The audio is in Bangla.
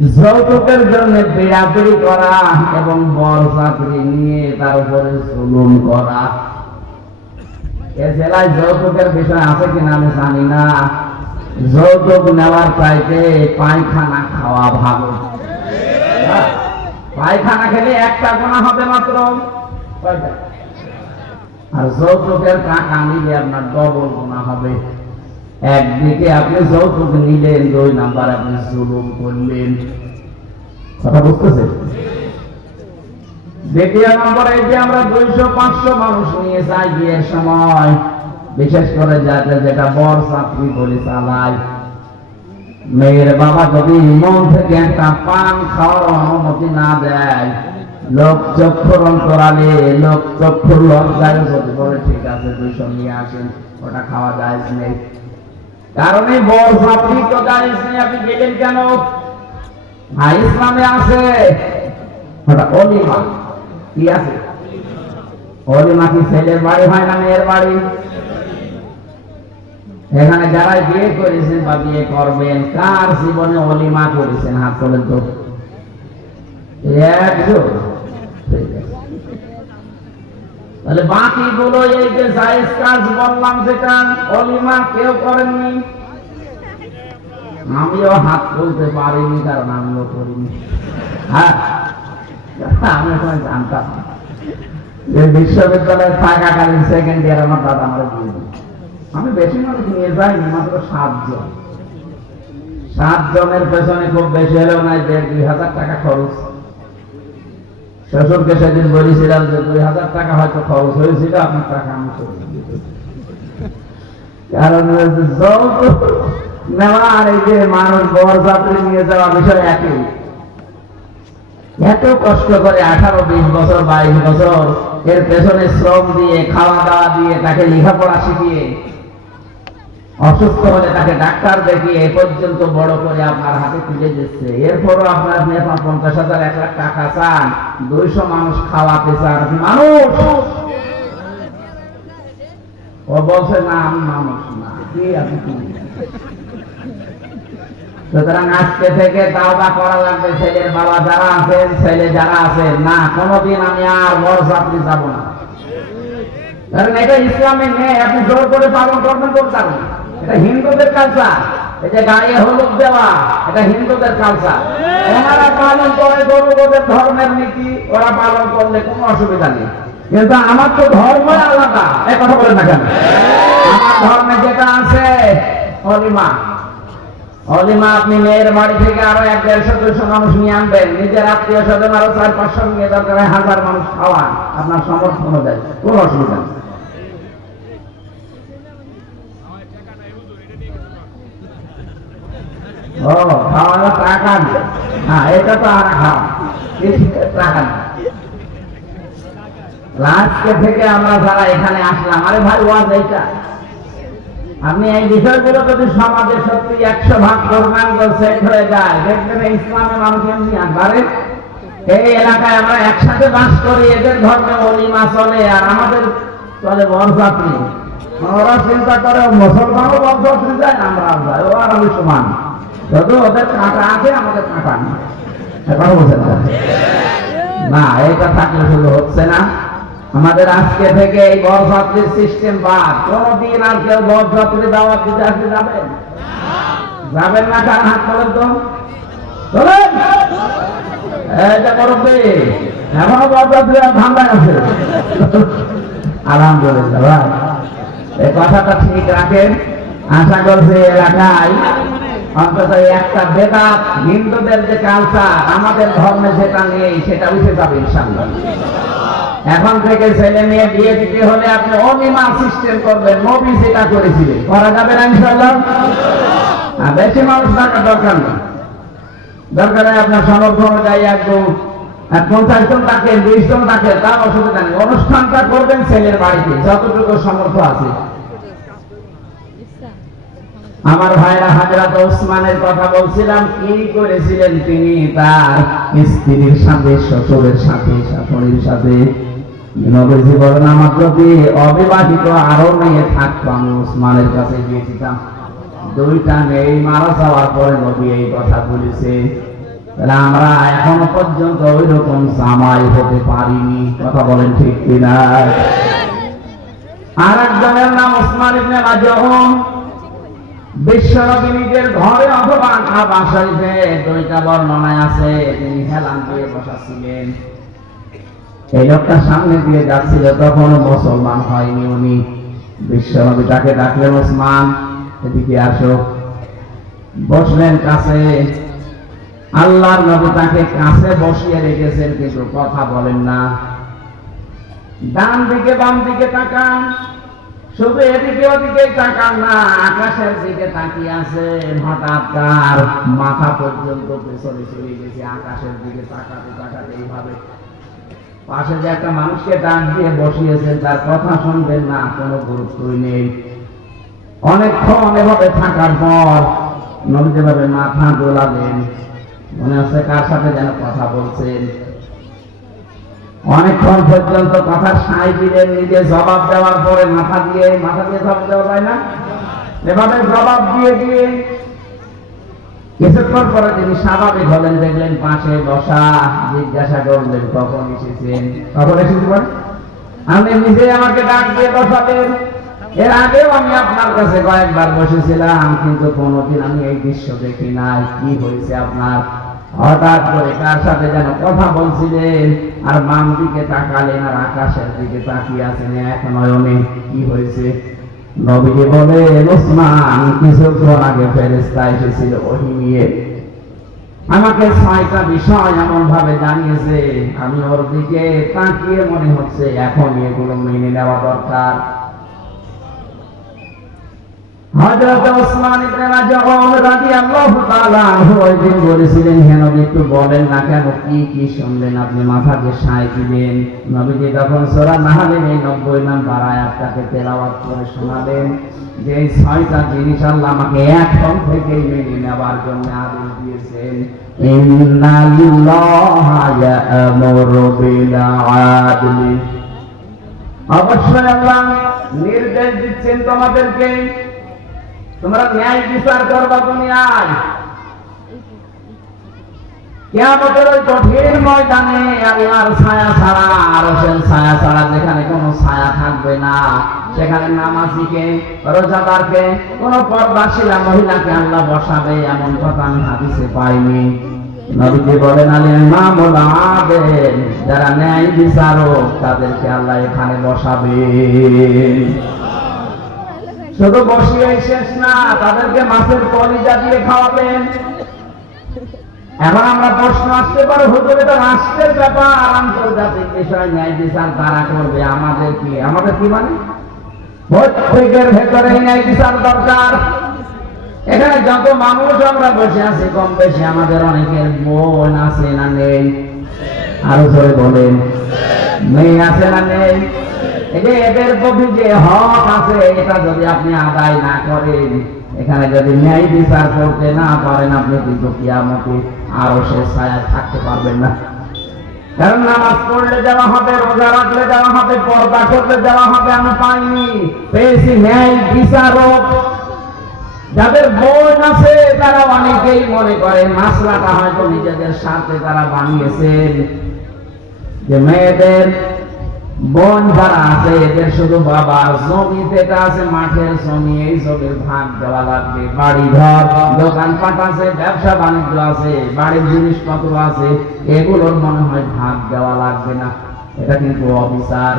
যৌতুকের জন্য পিড়াপিড়ি করা এবং বর চাকরি নিয়ে তার উপরে জুলুম করা। এ জেলায় যৌতুকের বিষয় আছে কিনা আমি জানি না। যৌতুক নেওয়ার চাইতে পায়খানা খাওয়া ভালো। পায়খানা খেলে একটা গোনা হবে মাত্র। আর যৌতুকের টাকা নিলে আপনার ডবল গোনা হবে। একদিকে আপনি যৌতুক নিলেন, দুই নাম্বার আপনি জুলুম করলেন। কথা বুঝতেছেন? দ্বিতীয় যে আমরা দুইশো, পাঁচশো মানুষ নিয়ে বিয়ের সময়, বিশেষ করে যেটা বর চাকরি চালাই মেয়ের বাবা যদি মন থেকে একটা পান খাওয়ার অনুমতি না দেয়, লোক চক্ষুরণ করালে, লোক চক্ষুর লজ্জায় যদি বলে, ঠিক আছে, দুইশো নিয়ে আসেন, ওটা খাওয়া যায় নেই। কারণ এই বর চাকরি তো জানিস আপনি গেলেন কেন? ভাই ইসলামে আছে। কি আছে? অলিমা কি ছেলের বাড়ি হয় না মেয়ের বাড়ি? এখানে যারা বিয়ে করেছেন বা বিয়ে করবেন, কার জীবনে অলিমা করেছেন? হাত তোলেন তো। একজন। ঠিক আছে। তাহলে এই যে জায়েজ কাজ বললাম যেটা, অলিমা কেউ করেননি? আমিও হাত তুলতে পারিনি, কারণ আমিও করিনি। হ্যাঁ আমি জানতাম যে বিশ্ববিদ্যালয়ে থাকাকালীন সেকেন্ড ইয়ার আমার দাদা আমার দিয়ে আমি বেশি মানুষ নিয়ে যাইনি, মাত্র সাতজন। সাত জনের পেছনে খুব বেশি হলেও নাই, দেড় দুই হাজার টাকা খরচ। শ্বশুরকে সেদিন বলেছিলাম যে, দুই হাজার টাকা হয়তো খরচ হয়েছিল, আপনার টাকা আমি। কারণ আর এই যে মানুষ বর যাত্রী নিয়ে যাওয়া বিষয় একই এত কষ্ট করে আঠারো, বিশ বছর, বাইশ বছর এর পেছনে শ্রম দিয়ে, খাওয়া দাওয়া দিয়ে, তাকে লেখাপড়া শিখিয়ে অসুস্থ হলে তাকে ডাক্তার দেখিয়ে এ পর্যন্ত বড় করে আপনার হাতে তুলে দিচ্ছে। এরপরও আপনার নেতা পঞ্চাশ হাজার, এক লাখ টাকা চান। দুইশো মানুষ খাওয়াতে চান। মানুষ! ও বলছে, না, আমি মানুষ না। আপনি সুতরাং আজকে থেকে তাওবা করা লাগবে। ছেলের বাবা যারা আছেন, ছেলে যারা আছেন, না, কোনোদিন আমি আর বড় চাকরি যাব না। কারণ এটা ইসলামে নেই আপনি জোর করে পালন করবেন, করতে পারবেন না। এটা হিন্দুদের কালচার যে গায়ে হলুদ দেওয়া, এটা হিন্দুদের কালচার ওনারা পালন করে গরু ওদের ধর্মের নীতি, ওরা পালন করলে কোনো অসুবিধা নেই। কিন্তু আমার তো ধর্ম আলাদা। এই কথা বলেন না কেন? আমার ধর্মে যেটা আছে, অলিমা। অলিমা, আপনি মেয়ের বাড়ি থেকে আরও এক দেড়শো দুশো মানুষ নিয়ে আনবেন। নিজের আত্মীয় স্বজন আরও চার পাঁচশো নিয়ে দরকার হাজার মানুষ খাওয়ান। আপনার সমর্থন অনুযায়ী, কোনো অসুবিধা নেই। থেকে আমরা যারা এখানে আসলাম, আরে ভাই, ওয়াজ এইটা। আপনি এই বিষয়গুলো যদি সমাজে সত্যি একশো ভাগ প্রমাণ সেট হয়ে যায়। দেখবেন ইসলামের মানুষ এমনি এই এলাকায় আমরা একসাথে বাস করি, এদের ধর্মে অলিমা চলে, আর আমাদের চলে বরযাত্রী। ওরা চিন্তা করে, মুসলমানও বরযাত্রী যায়, আমরাও যাই। ও আর আমি সমান। যদিও ওদের কাঁটা আছে, আমাদের কাঁটা নেই এখন বলছেন না এটা থাকলে শুধু হচ্ছে না। আমাদের আজকে থেকে এই বরযাত্রীর সিস্টেম বাদ। কোনদিন আর কেউ বরযাত্রী দাওয়াত দিতে আসতে যাবেন? যাবেন না কার হাত করেন তো? চলেন করবে এখনও বরযাত্রী আর ঠান্ডা আছে? আলহামদুলিল্লাহ এই কথাটা ঠিক রাখেন। আশা করছি এলাকায় অন্তত একটা বেদাত হিন্দুদের যে কালচার আমাদের ধর্মে যেটা নেই, সেটা উঠে যাবে ইনশাল্লাহ এখন থেকে ছেলে মেয়ে বিয়ে দিতে হলে আপনি অনিমা সিস্টেম করবেন, নবী যেটা করেছিলেন। করা যাবে না ইনশাল্লাহ আর বেশি মানুষ থাকার দরকার নেই দরকার হয় আপনার সামর্থ্য অনুযায়ী একদম পঞ্চাশ জন থাকে বিশ জন থাকে তার অসুবিধা নেই। অনুষ্ঠানটা করবেন ছেলের বাড়িতে, যতটুকু সমর্থ আছে। আমার ভাইরা হাজরাত ওসমানের কথা বলছিলাম, কি করেছিলেন তিনি? তার স্ত্রীর সাথে, শ্বশুরের সাথে, শাশুড়ির সাথে। নবীজি বলেন, আমার যদি অবিবাহিত আরও মেয়ে থাকতো, আমি ওসমানের কাছে গিয়েছিলাম। দুইটা মেয়ে মারা যাওয়ার পরে নবী এই কথা বলেছে। তাহলে আমরা এখনও পর্যন্ত ওই রকম জামাই হতে পারিনি, কথা বলেন ঠিক কিনা? আর একজনের নাম ওসমান ইবনে ঘরে অথবা দুইটা বর্ণনায় আছে, তিনি হেলান দিয়ে এই লোকটা সামনে দিয়ে যাচ্ছিল মুসলমান হয়নি উনি। তাকে ডাকলেন, ওসমান, এদিকে আসো। বসলেন কাছে। আল্লাহর নবী তাকে কাছে বসিয়ে রেখেছেন, কিন্তু কথা বলেন না। ডান দিকে বাম দিকে তাকান। শুধু এদিকে ওদিকে তাকান না, আকাশের দিকে তাকিয়ে আছেন হঠাৎ তার মাথা পর্যন্ত পেছনে চলে গেছে, আকাশের দিকে তাকাতে তাকাতে এইভাবে। পাশে যে একটা মানুষকে ডাক দিয়ে বসিয়েছেন, তার কথা শুনবেন না, কোনো গুরুত্বই নেই। অনেকক্ষণ এভাবে থাকার পর নবী যেভাবে মাথা দোলালেন। মনে হচ্ছে কার সাথে যেন কথা বলছেন। অনেকক্ষণ পর্যন্ত কথা সাই দিলেন নিজে জবাব দেওয়ার পরে মাথা দিয়ে মাথা দিয়ে জবাব দেওয়া যায় না? এভাবে জবাব দিয়ে দিয়ে কিছুক্ষণ পরে তিনি স্বাভাবিক হলেন, দেখলেন পাশে বসা জিজ্ঞাসা করলেন, কখন এসেছেন? কখন এসেছি বল? আপনি নিজে আমাকে ডাক দিয়ে বসালেন এর আগেও আমি আপনার কাছে কয়েকবার বসেছিলাম, কিন্তু কোনোদিন আমি এই দৃশ্য দেখি নাই। কি হয়েছে আপনার? হঠাৎ করে কার সাথে যেন কথা বলছিলেন? আর বাম দিকে তাকালেন আর আকাশের দিকে তাকিয়ে আছেন। এক নয়নে কি হয়েছে? নবীজি বলেন ওসমান কিছুক্ষণ আগে ফেরেস্তা এসেছিল ওহি নিয়ে। আমাকে ছয়টা বিষয় এমন ভাবে জানিয়েছে। আমি ওর দিকে তাকিয়ে মনে হচ্ছে এখন এগুলো মেনে নেওয়া দরকার। হযরত ওসমান ইবনে মাজউন রাদিয়াল্লাহু তাআলা আনহু ওই দিন বলেছিলেন, হে নবী, একটু বলেন না কেন? কি কি শুনলেন আপনি? মাথা দিয়ে সায় দিলেন নবীজি তখন সূরা নাহলের এই 90 নাম্বার আয়াতটাকে তেলাওয়াত করে শোনালেন, যে ছয়টা জিনিস আল্লাহ আমাকে এখন থেকে নেওয়ার জন্য আদেশ দিয়েছেন। ইন্নাল্লাহা ইয়া'মুরু বিল আদলি। অবশ্যই নির্দেশ দিচ্ছেন তোমাদেরকে তোমরা ন্যায় বিচার করবা দুনিয়ায়। কেয়ামতের ওই কঠিন ময়দানে আল্লাহর ছায়া ছাড়া ছায়া ছাড়া যেখানে কোনো ছায়া থাকবে না। সেখানে নামাজিকে, রোজাদারকে, কোনো মহিলাকে আল্লাহ বসাবে এমন কথা আমি হাদিসে পাইনি। বলেন যারা ন্যায় বিচারক, তাদেরকে আল্লাহ এখানে বসাবে। শুধু বসিয়ে শেষ না, তাদেরকে মাছের কলিজা দিয়ে খাওয়াবেন। এখন আমরা প্রশ্ন আসতে পারো, হুজুর, এটা রাষ্ট্রের ব্যাপার, আন্তর্জাতিক বিষয়, ন্যায় বিচার তারা করবে? আমাদের কি আমাদের কি মানে? প্রত্যেকের ভেতরে ন্যায় বিচার দরকার। এখানে যত মানুষ আমরা বসে আছি, কম বেশি আমাদের অনেকের বোন আছে না নেই? আরও জোরে বলেন। মেয়ে আছে না নেই? এদের প্রতি যে হক আছে, এটা যদি আপনি আদায় না করেন, এখানে যদি ন্যায় বিচার করতে না পারেন, আপনি কিন্তু কিয়ামতে আরও সে ছায়া থাকতে পারবেন না। কারণ নামাজ পড়লে দেওয়া হবে, রোজা রাখলে দেওয়া হবে, পর্দা করলে দেওয়া হবে, আমি পাইনি। পেয়েছি ন্যায় বিচারক। যাদের বোন আছে, তারা অনেকেই মনে করে, মাসলাটা হয়তো নিজেদের সাথে তারা বানিয়েছেন। যে মেয়েদের বোন যারা আছে, এদের শুধু বাবা জমি আছে মাঠের জমি, এই জমির ভাগ দেওয়া লাগবে। বাড়ি ঘর, দোকানপাট আছে, ব্যবসা বাণিজ্য আছে, বাড়ির জিনিসপত্র আছে, এগুলোর মনে হয় ভাগ দেওয়া লাগবে না। এটা কিন্তু অবিচার।